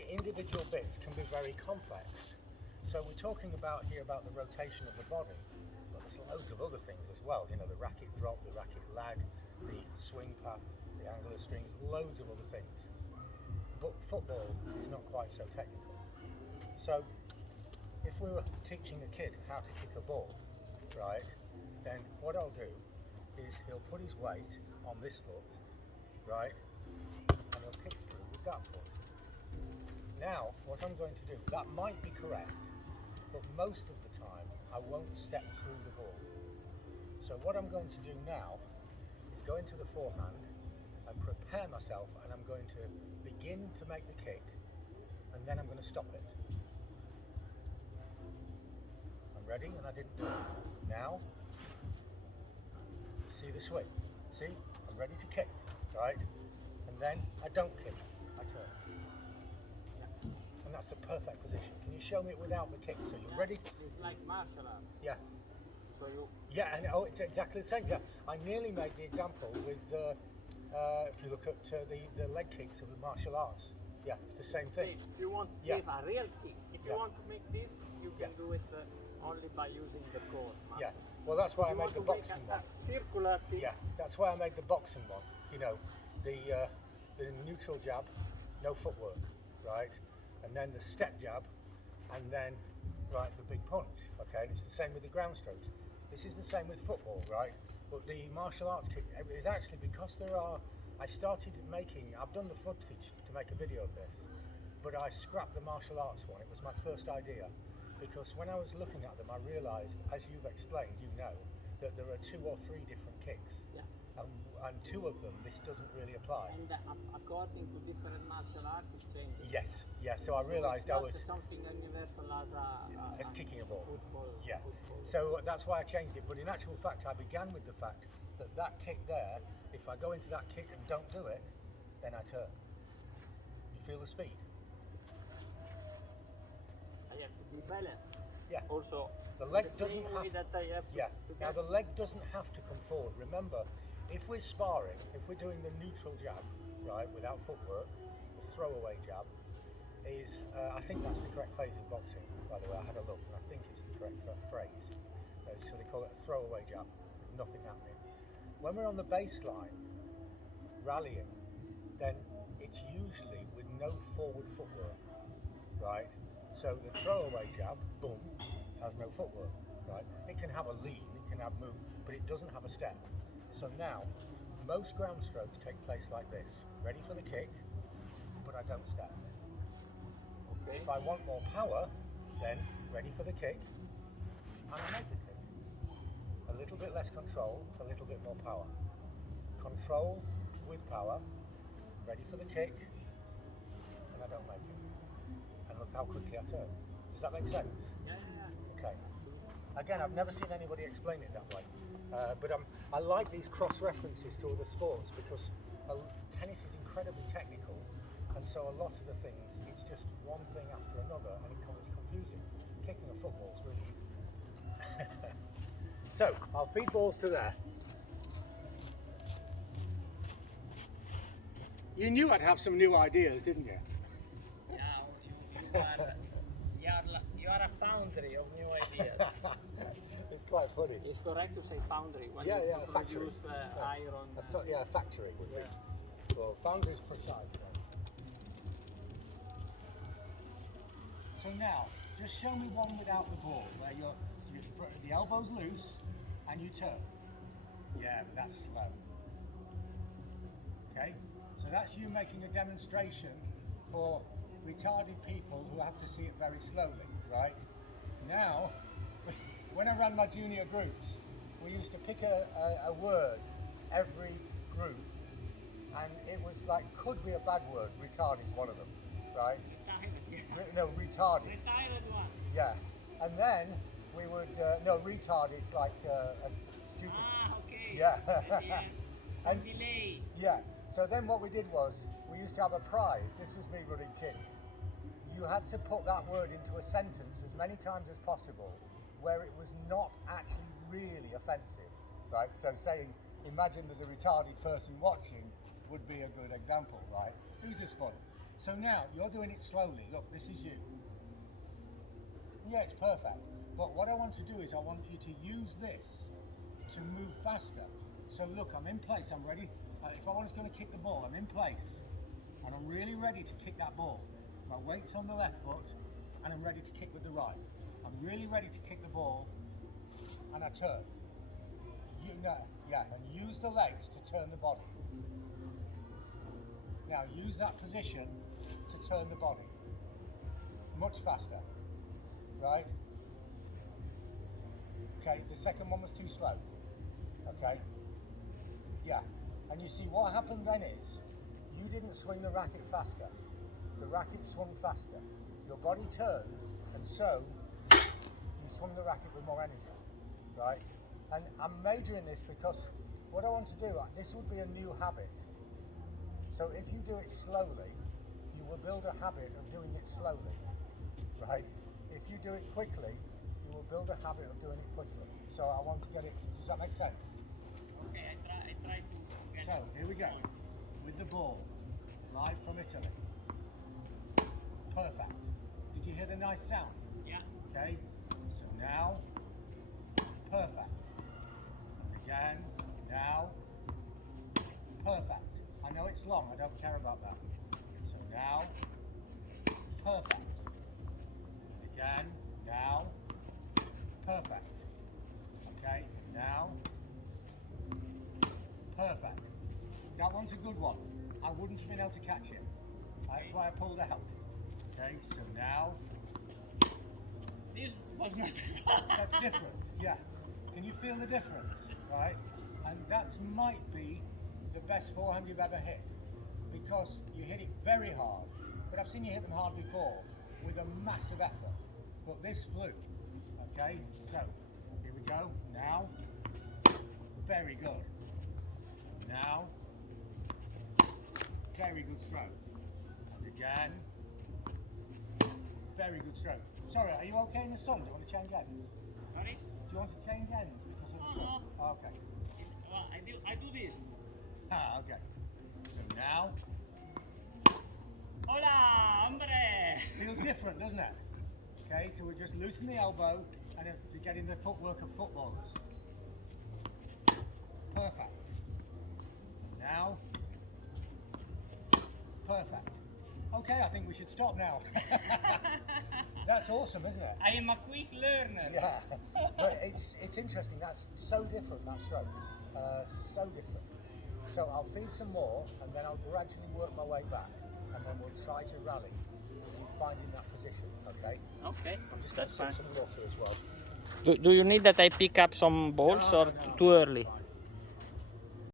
individual bits can be very complex. So we're talking about here about the rotation of the body, but there's loads of other things as well. You know, the racket drop, the racket lag, the swing path, the angle of strings, loads of other things. But football is not quite so technical. So if we were teaching a kid how to kick a ball, right, then what I'll do is he'll put his weight on this foot, right, and he'll kick through with that foot. Now, what I'm going to do, that might be correct, but most of the time I won't step through the ball. So what I'm going to do now is go into the forehand and prepare myself, and I'm going to begin to make the kick, and then I'm going to stop it. I'm ready, and I didn't do it. Now, see the swing. See, I'm ready to kick, right? And then I don't kick, I turn. And that's the perfect position. Can you show me it without the kick? So you're ready? It's like martial arts. Yeah. So you. Yeah, and it's exactly the same. Yeah, I nearly made the example with, if you look at the leg kicks of the martial arts. Yeah, it's the same thing. If you want to give a real kick, if you want to make this, you can do it only by using the core. Yeah, well that's why I made the boxing one. Circular kick. Yeah, that's why I made the boxing one. You know, the neutral jab, no footwork, right? And then the step jab, and then the big punch. Okay, and it's the same with the ground strokes. This is the same with football, right? But the martial arts kick is actually because I started making. I've done the footage to make a video of this, but I scrapped the martial arts one. It was my first idea, because when I was looking at them, I realised, as you've explained, you know, that there are 2 or 3 different kicks. Yeah. And 2 of them, this doesn't really apply. And according to different martial arts, it changes. Yes, yeah. So I realised I was something universal as kicking a ball. Football. Yeah. Football. So that's why I changed it. But in actual fact, I began with the fact that kick there, if I go into that kick and don't do it, then I turn. You feel the speed? I have to be balanced. Yeah. Also, the leg the doesn't same way have. that I have to. Yeah. Now the leg doesn't have to come forward. Remember, if we're sparring, if we're doing the neutral jab, right, without footwork, the throwaway jab is, I think that's the correct phrase in boxing, by the way. I had a look, and I think it's the correct phrase. So they call it a throwaway jab, with nothing happening. When we're on the baseline, rallying, then it's usually with no forward footwork, right? So the throwaway jab, boom, has no footwork, right? It can have a lean, it can have move, but it doesn't have a step. So now, most ground strokes take place like this. Ready for the kick, but I don't step. Okay. If I want more power, then ready for the kick, and I make the kick. A little bit less control, a little bit more power. Control with power, ready for the kick, and I don't make it. And look how quickly I turn. Does that make sense? Yeah. Okay. Again, I've never seen anybody explain it that way. But I like these cross references to other sports, because tennis is incredibly technical, and so a lot of the things, it's just one thing after another, and it becomes confusing. Kicking a football is really easy. So, I'll feed balls to there. You knew I'd have some new ideas, didn't you? Yeah, you are a foundry of new ideas. It's quite funny. It's correct to say foundry when Yeah, you factory. produce iron. A factory would be. Well, foundry's precise. So now, just show me one without the ball, where the elbow's loose and you turn. Yeah, but that's slow. Okay? So that's you making a demonstration for retarded people who have to see it very slowly, right? Now, when I ran my junior groups, we used to pick a word every group, and it was like, could be a bad word. Retard is one of them, right? No, retarded. Retired one. Yeah, and then we would retard is like stupid. Ah, okay. Yeah. Some delay. Yeah. So then what we did was we used to have a prize. This was me running kids. You had to put that word into a sentence as many times as possible where it was not actually really offensive, right? So saying, imagine there's a retarded person watching would be a good example, right? It was just fun. So now you're doing it slowly. Look, this is you. Yeah, it's perfect. But what I want to do is I want you to use this to move faster. So look, I'm in place, I'm ready. If I was going to kick the ball, I'm in place. And I'm really ready to kick that ball. My weight's on the left foot, and I'm ready to kick with the right. I'm really ready to kick the ball, and I turn. And use the legs to turn the body. Now use that position to turn the body. Much faster, right? Okay, the second one was too slow. Okay, yeah. And you see what happened then is, you didn't swing the racket faster. The racket swung faster. Your body turned, and so you swung the racket with more energy, right? And I'm majoring this because what I want to do, this would be a new habit. So if you do it slowly, you will build a habit of doing it slowly, right? If you do it quickly, you will build a habit of doing it quickly. So I want to get it, does that make sense? Okay, I try to get So here we go, with the ball, live from Italy. Perfect. Did you hear the nice sound? Yeah. Okay, so now, perfect. Again, now, perfect. I know it's long, I don't care about that. So now, perfect. Again, now, perfect. Okay, now, perfect. That one's a good one. I wouldn't have been able to catch it. That's why I pulled out. Okay, so now, this was not that's different, yeah. Can you feel the difference, right? And that might be the best forehand you've ever hit, because you hit it very hard, but I've seen you hit them hard before with a massive effort, but this flew. Okay, so here we go. Now, very good. Now, very good stroke. And again, very good stroke. Sorry, are you okay in the sun? Do you want to change ends? Sorry? Do you want to change ends because of the sun? No. Okay. I do this. Ah, okay. So now, Hola, hombre! feels different, doesn't it? Okay, so we're just loosening the elbow and we're getting the footwork of footballers. Perfect. Now, perfect. Okay, I think we should stop now. That's awesome, isn't it? I am a quick learner. Yeah, but it's interesting. That's so different, that stroke. So different. So I'll feed some more, and then I'll gradually work my way back, and then we'll try to rally and finding that position. Okay. Okay, I'm just going that's to sip fine. some water as well. Do you need that I pick up some balls or too early?